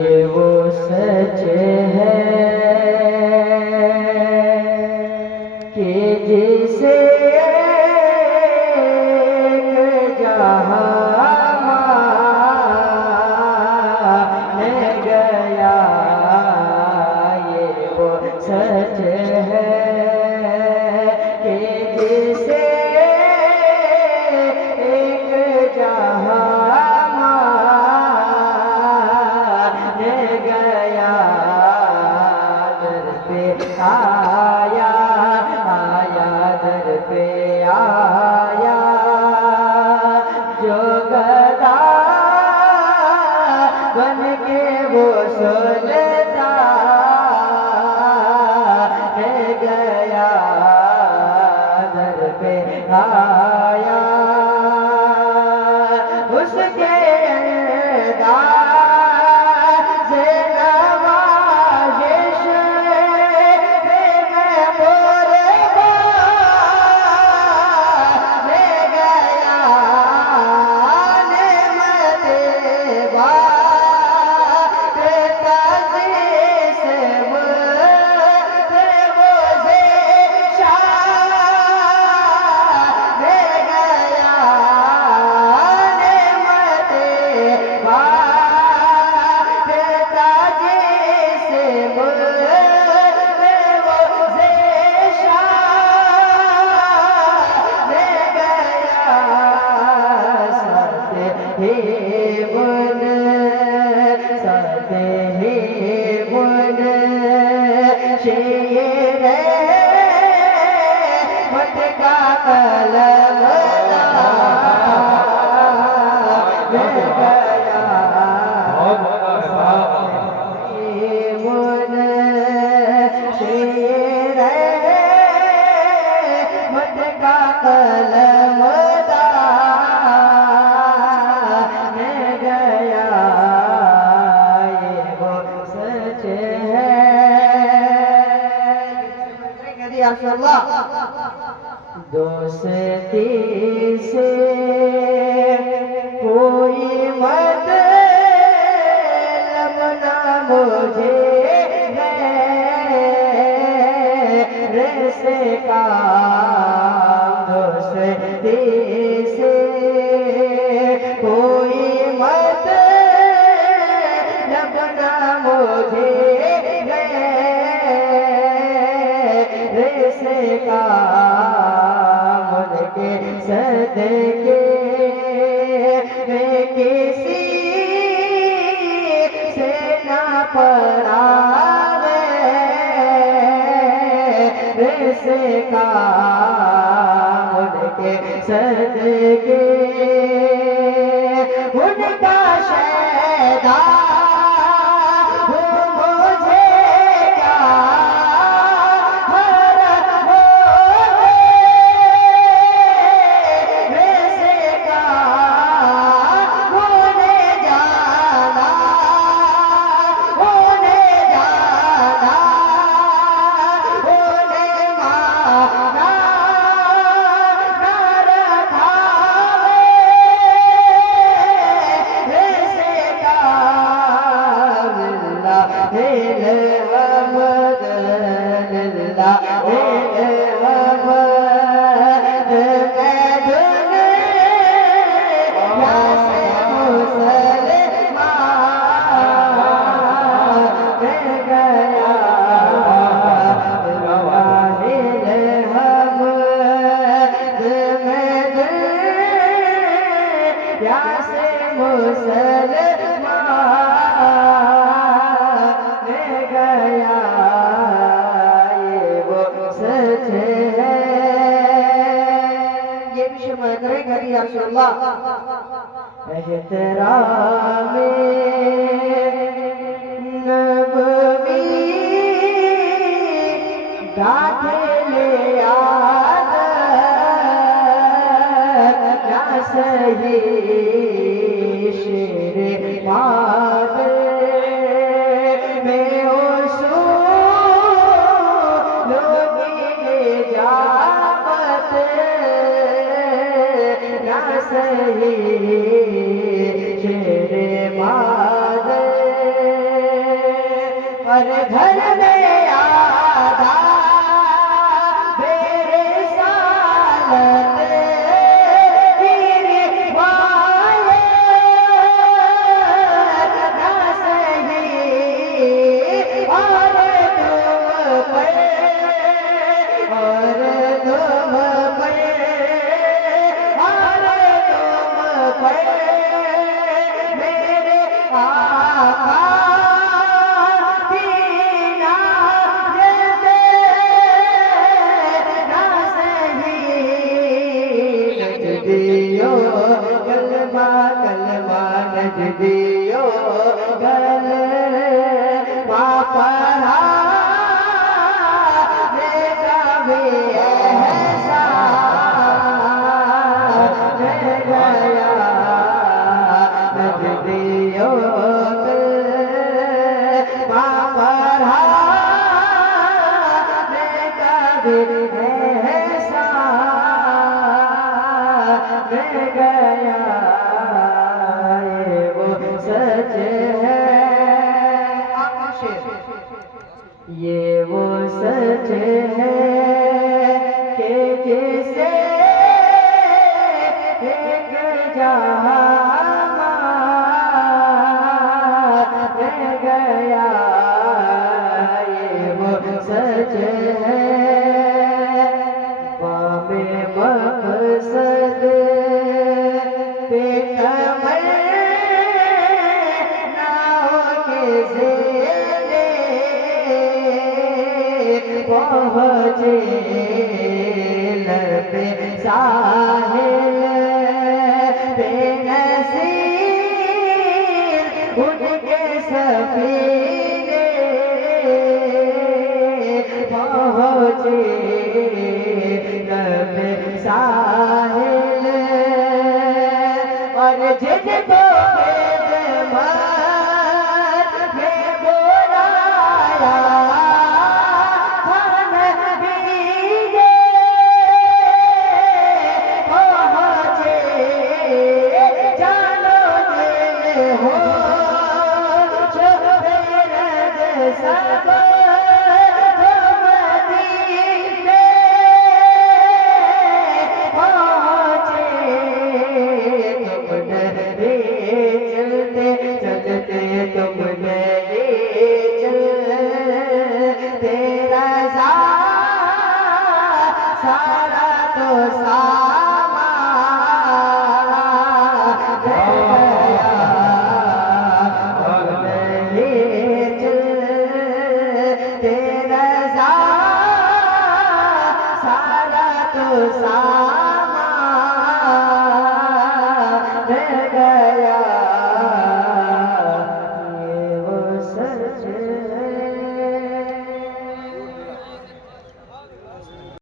ये वो सच है कि जिसे एक जहां मान गया, ये वो सच है कि जिसे एक जहां मान गया, दर पे आया आया, दर पे आया जो गदा बन के वो सुल्तान गया, दर पे आया उसके अंदाज़ नवाज़िश में कुर्बान गया, नेमते बात ताज़ी से मुझे वो ज़ेशान गया, नेमते बात ताज़ी से मुझे वो ज़ेशान गया, साथे ही बुन शेर मटका कलम गया, बुन शेर मटका कलम गया, ये वो सच है। दोस्ती से कोई मतलब ना मुझे गैर से काम, दोस्ती से कोई मतलब ना मुझे गैर से काम, उनके सदके मैं किसी से ना परावे से काम, उनके सदके उनका शैदा एहतरामे नबवी दाखिले आदत ना सही शेर मादर में उसूलों की जावत ना सही शेर मादर अरे घर में आधा मेरे सालत गिरी वाले न सही और तुम पे और तुम पे और तुम पे मेरे आका दियो कलमा कलमा नज दियो गल पढ़ा मेरा भी ऐसा गया नज दियो कलमा पढ़ा मेरा भी ऐसा गया ये वो सच है ये वो सच है कि जिसे एक जहां रह गया ये वो सच है बाबे मकसद पे कमर ना हो के पहुँचे लबे साहिल पे नसीर उनके सफीने पहुँचे लबे साहिल और जिनको सारा तो सामा गया और ये तेरा सारा तो सामा गया ये वो सच